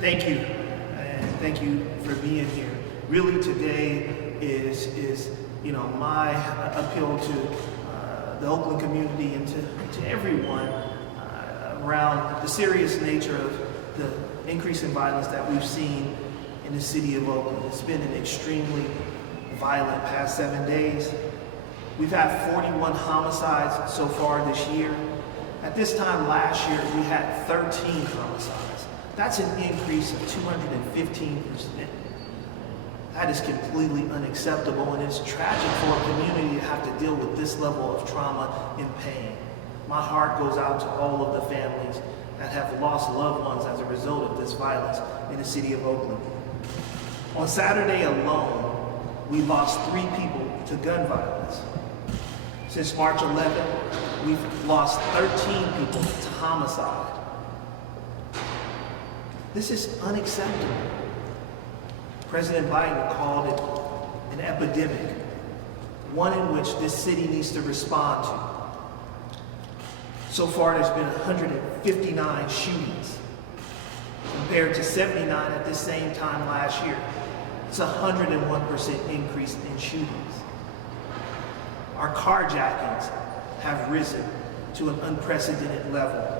Thank you, and thank you for being here. Really, today is my appeal to the Oakland community and to everyone around the serious nature of the increase in violence that we've seen in the city of Oakland. It's been an extremely violent past 7 days. We've had 41 homicides so far this year. At this time last year, we had 13 homicides. That's an increase of 215%. That is completely unacceptable, and it's tragic for a community to have to deal with this level of trauma and pain. My heart goes out to all of the families that have lost loved ones as a result of this violence in the city of Oakland. On Saturday alone, we lost 3 people to gun violence. Since March 11th, we've lost 13 people to homicide. This is unacceptable. President Biden called it an epidemic, one in which this city needs to respond to. So far, there's been 159 shootings, compared to 79 at this same time last year. It's a 101% increase in shootings. Our carjackings have risen to an unprecedented level.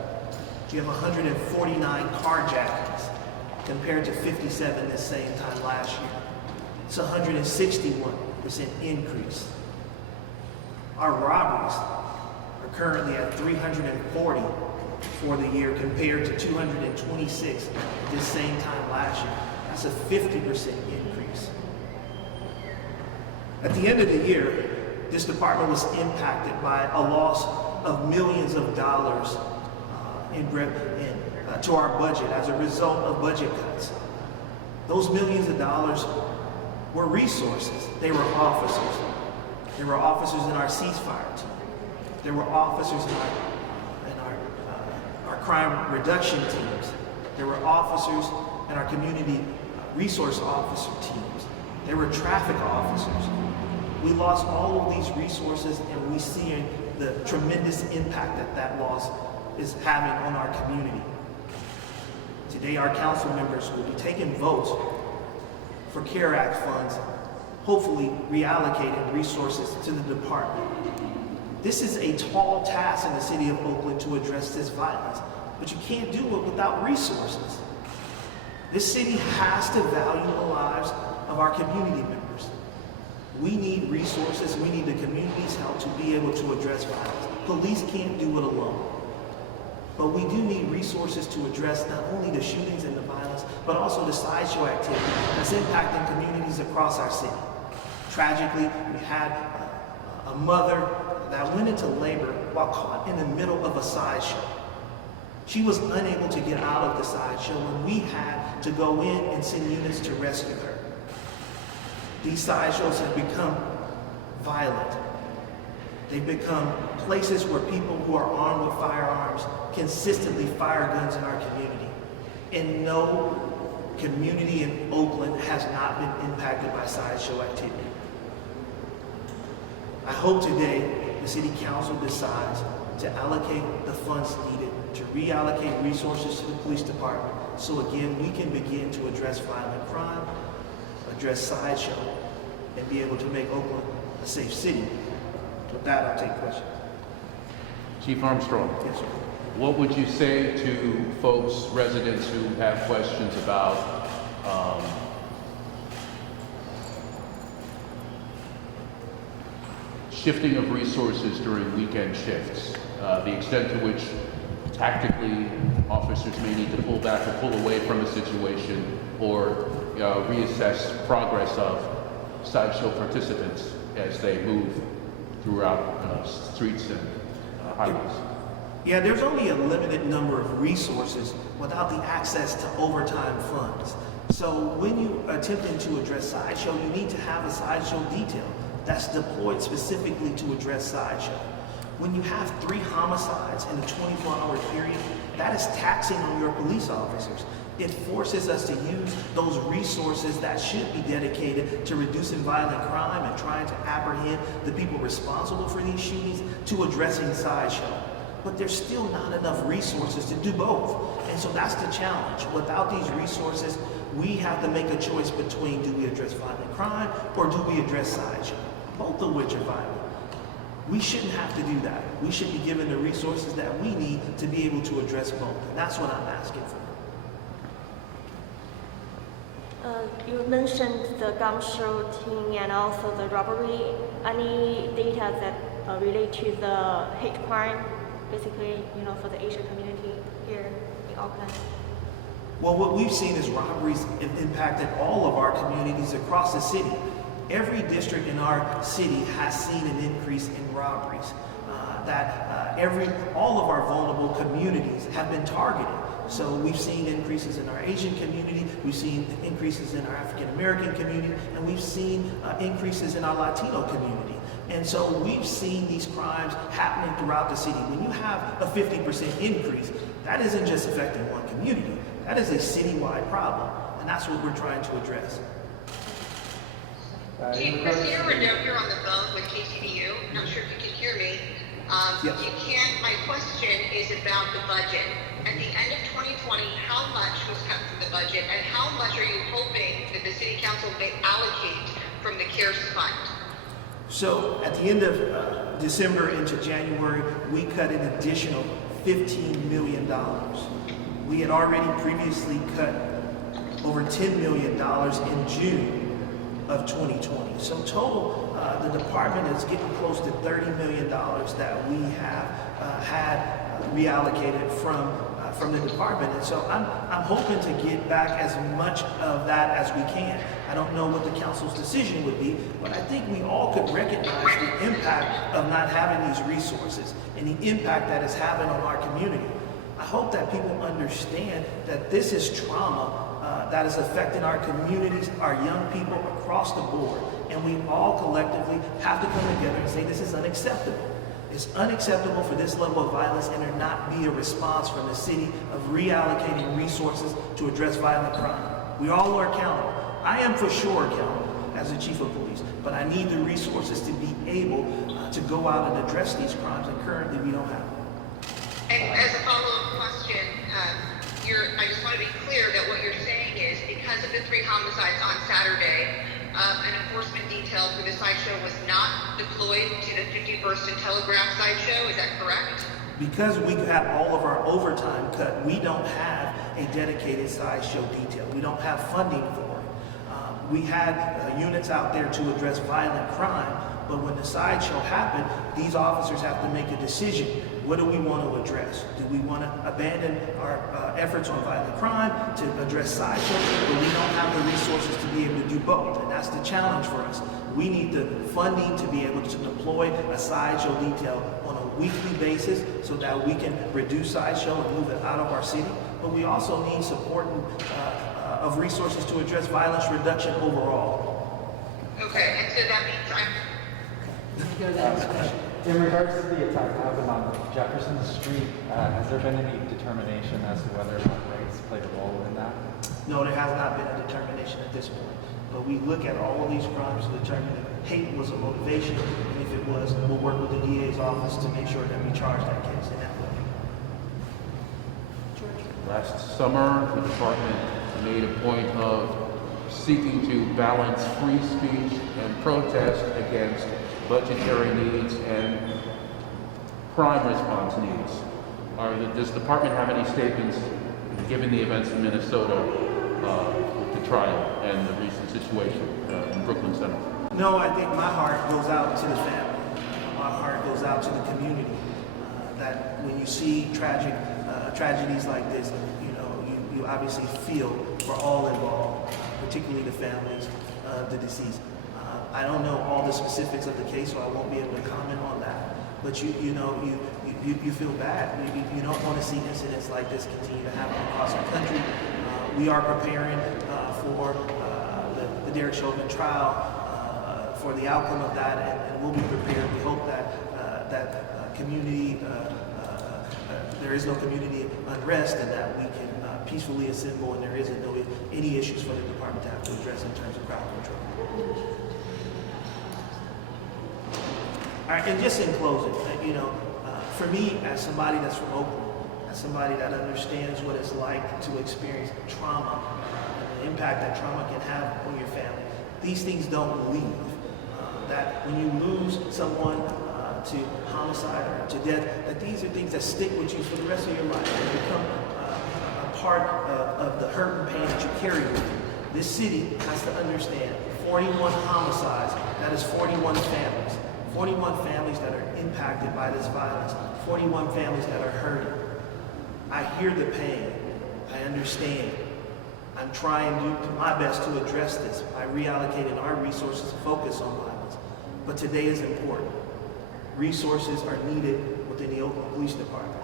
We have 149 carjackings compared to 57 this same time last year. It's a 161% increase. Our robberies are currently at 340 for the year compared to 226 this same time last year. That's a 50% increase. At the end of the year, this department was impacted by a loss of millions of dollars to our budget as a result of budget cuts. Those millions of dollars were resources. They were officers. There were officers in our ceasefire team. There were officers in our crime reduction teams. There were officers in our community resource officer teams. There were traffic officers. We lost all of these resources, and we see the tremendous impact that loss is having on our community. Today, our council members will be taking votes for CARE Act funds, hopefully reallocating resources to the department. This is a tall task in the city of Oakland to address this violence, but you can't do it without resources. This city has to value the lives of our community members. We need resources. We need the community's help to be able to address violence. Police can't do it alone. But we do need resources to address not only the shootings and the violence, but also the sideshow activity that's impacting communities across our city. Tragically, we had a mother that went into labor while caught in the middle of a sideshow. She was unable to get out of the sideshow, and we had to go in and send units to rescue her. These sideshows have become violent. They've become places where people who are armed with firearms consistently fire guns in our community. And no community in Oakland has not been impacted by sideshow activity. I hope today the City Council decides to allocate the funds needed to reallocate resources to the police department, so again we can begin to address violent crime, address sideshow, and be able to make Oakland a safe city. With that, I'll take questions. Chief Armstrong. Yes, sir. What would you say to folks, residents who have questions about shifting of resources during weekend shifts, the extent to which tactically officers may need to pull back or pull away from a situation, or reassess progress of sideshow participants as they move throughout streets and highways? Yeah, there's only a limited number of resources without the access to overtime funds. So when you're attempting to address sideshow, you need to have a sideshow detail that's deployed specifically to address sideshow. When you have 3 homicides in a 24-hour period, that is taxing on your police officers. It forces us to use those resources that should be dedicated to reducing violent crime and trying to apprehend the people responsible for these shootings to addressing sideshow. but there's still not enough resources to do both. And so that's the challenge. Without these resources, we have to make a choice between, do we address violent crime or do we address sideshow, both of which are violent. We shouldn't have to do that. We should be given the resources that we need to be able to address both. And that's what I'm asking for. You mentioned the gun shooting and also the robbery. Any data that relate to the hate crime, basically, for the Asian community here in Oakland? Well, what we've seen is robberies have impacted all of our communities across the city. Every district in our city has seen an increase in robberies. All of our vulnerable communities have been targeted. So we've seen increases in our Asian community, we've seen increases in our African American community, and we've seen increases in our Latino community. And so we've seen these crimes happening throughout the city. When you have a 50% increase, that isn't just affecting one community. That is a citywide problem, and that's what we're trying to address. Chief Christina Redoe here on the phone with KTVU. Not sure if you can hear me. Yes. If you can, my question is about the budget. At the end of 2020, how much was cut from the budget, and how much are you hoping that the City Council may allocate from the CARES Fund? So at the end of December into January, we cut an additional $15 million. We had already previously cut over $10 million in June of 2020. So total, the department is getting close to $30 million that we have had reallocated from the department. And so I'm hoping to get back as much of that as we can. I don't know what the council's decision would be, but I think we all could recognize the impact of not having these resources and the impact that it's having on our community. I hope that people understand that this is trauma that is affecting our communities, our young people across the board. And we all collectively have to come together and say this is unacceptable. It's unacceptable for this level of violence and there not be a response from the city of reallocating resources to address violent crime. We all are accountable. I am for sure accountable as the chief of police, but I need the resources to be able to go out and address these crimes, and currently we don't have them. And as a follow-up question, I just want to be clear that what you're saying is because of the 3 homicides on Saturday, an enforcement detail for the sideshow was not deployed to the 51st and Telegraph sideshow. Is that correct? Because we had all of our overtime cut, we don't have a dedicated sideshow detail. We don't have funding for it. We had units out there to address violent crime, but when the sideshow happened, these officers have to make a decision. What do we want to address? Do we want to abandon our efforts on violent crime to address sideshow, or we don't have the resources to be able to do both? And that's the challenge for us. We need the funding to be able to deploy a sideshow detail on a weekly basis so that we can reduce sideshow and move it out of our city. But we also need support of resources to address violence reduction overall. Okay, and so that means in regards to the attack that happened on Jefferson Street, has there been any determination as to whether or not race played a role in that? No, there has not been a determination at this point. But we look at all of these crimes to determine if hate was a motivation, and if it was, we'll work with the DA's office to make sure that we charge that case in that way. Last summer, the department made a point of seeking to balance free speech and protest against budgetary needs and crime response needs. Does the department have any statements, given the events in Minnesota, with the trial and the recent situation in Brooklyn Center? No, I think my heart goes out to the family. My heart goes out to the community. That when you see tragedies like this, you obviously feel for all involved, particularly the families of the deceased. I don't know all the specifics of the case, so I won't be able to comment on that. But you feel bad. You don't want to see incidents like this continue to happen across our country. We are preparing for the Derek Chauvin trial, for the outcome of that, and we'll be prepared. We hope that community, there is no community unrest, and that we can peacefully assemble, and there isn't any issues for the department to have to address in terms of crowd control. All right, and just in closing, For me, as somebody that's from Oakland, as somebody that understands what it's like to experience trauma and the impact that trauma can have on your family, these things don't leave. That when you lose someone to homicide or to death, that these are things that stick with you for the rest of your life and become a part of the hurt and pain that you carry with you. This city has to understand 41 homicides, that is 41 families. 41 families that are impacted by this violence. 41 families that are hurting. I hear the pain. I understand. I'm trying to do my best to address this by reallocating our resources to focus on violence. But today is important. Resources are needed within the Oakland Police Department.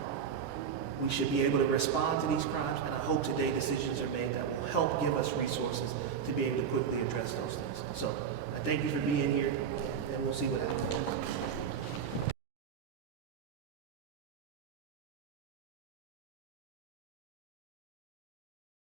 We should be able to respond to these crimes, and I hope today decisions are made that will help give us resources to be able to quickly address those things. So I thank you for being here, and we'll see what happens.